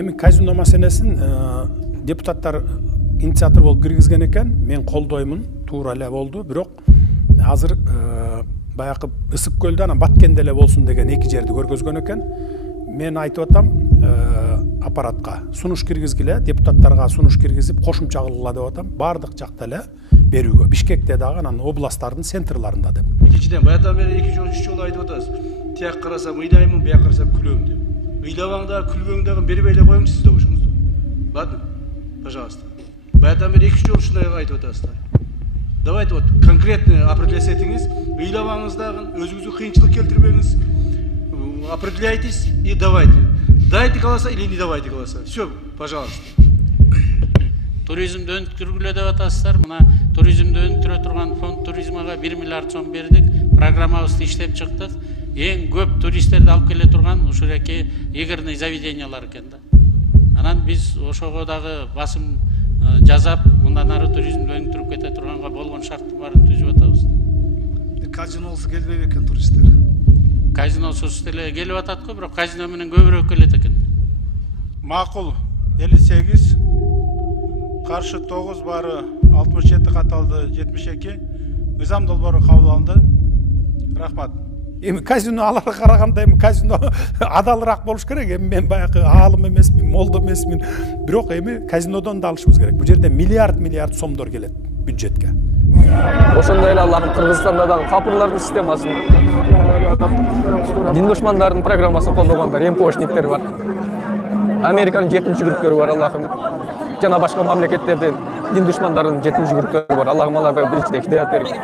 Эми казино маселесин депутаттар инициатор болуп киргизген экен. Мен колдоймун, туура эле болду. Бирок азыр баягы Ысык көлдө анан Баткенде эле болсун деген эки жерди көргөзгөн экен. Мен айтып атам, аппаратка сунуш киргизгиле, депутаттарга сунуш киргизип кошумча кылгыла деп атам. Бардык жакта эле берүүгө, Бишкекте дагы, анан областтардын центрларында деп. Экинчиден баягыдан бери 2 жол 3 жол айтып атасыз. Тияк карасам ыйлаймын, бияк карасам күлөм деп. Ыйлабаңда, күлбөңдөгү бербей эле коюң сиз добушуңузду. Ладно? Пожалуйста. Баягыдан бери 2 жол ушундай айтып атасыздар. Давайте вот конкретно определяйсеңиз, ыйлабаңыздагы өзүңүзгө кыйынчылык келтирбеңиз. Определяйтесь и давайте. Дайте голоса или не давайте голоса. Все, пожалуйста. Туризмди өнүктүргүлө деп атасыздар. Мына туризмди өнүктүрө турган фонд туризмага 1 миллиард сом бердик. Программабызды иштеп чыктык. Эң көп туристтерди алып келе турган ушуреки игорный заведениялар экен да. Анан биз ошого дагы басым жазап, мындан ары туризмди өнүктүрүп кете турганга болгон шарттын баарын түзүп атабыз. Казиносу келбейт экен туристтер. Казиносуз деле келип атат го, бирок казино менен көбүрөөк келет экен. Макул 58, каршы 9 бары 67 каталды 72, мыйзам долбоору кабыл алынды. Рахмат. Эми казино аларга караганда эми казино адалыраак болуш керек. Эми мен баягы аалым эмесмин, молдо эмесмин. Бирок эми казинодон да алышыбыз керек. Бул жерде миллиард сомдор келет бюджетке. Ошондой эле Аллахым Кыргызстанда дагы капырлардын системасын, дин душмандардын программасын колдогондар, МПОшниктер бар. Американын 7-чи группкөлөрү бар, Аллахым. Жана башка мамлекеттердин дин душмандардын 7-чи группкөлөрү бар. Аллахым аларга биринчиден хидаят берсин.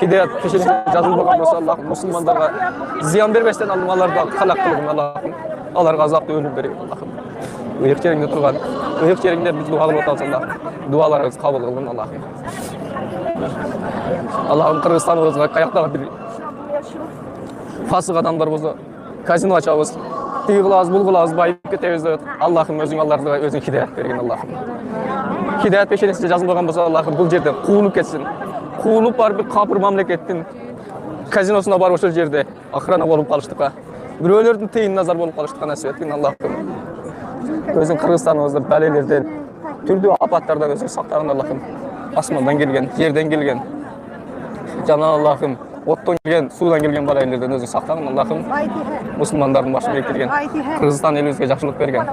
Хидаят пешенесинде жазылбаган болсо, Аллахым мусулмандарга зыян бербестен аларды калак кылгын, Аллахым. Аларга азапты өлүм берген, Аллахым. Ыйык жериңде турган, ыйык жериңде биз дуа кылып атабыз, Аллахым. Дуаларыбыз кабыл кылгын, Аллахым. Аллахым Кыргызстаныбызга каяктагы бир фасык адамдар болсо казино ачабыз, тиги кылабыз, бул кылабыз, байып кетебиз деп. Аллахым өзүң аларга өзүң хидаят бергин, Аллахым. Хидаят пешенесинде жазылбаган болсо, Аллахым бул жерден куулуп кетсин. Куулуп барып бир капыр мамлекеттин казиносуна барып ошол жерде охрана болуп калыштыкка, бирөөлөрдүн тыйын назар болуп калыштыкка насип эткин, Аллахым. Өзүң Кыргызстаныбызды балелерден, түрдүү апаттардан өзүң сактагын, Аллахым. Асмандан келген, жерден келген, жана Аллахым, оттон келген, суудан келген балайлерден өзүң сактагын, Аллахым. Мусулмандардын башына келген, Кыргызстан элибизге жакшылык берген.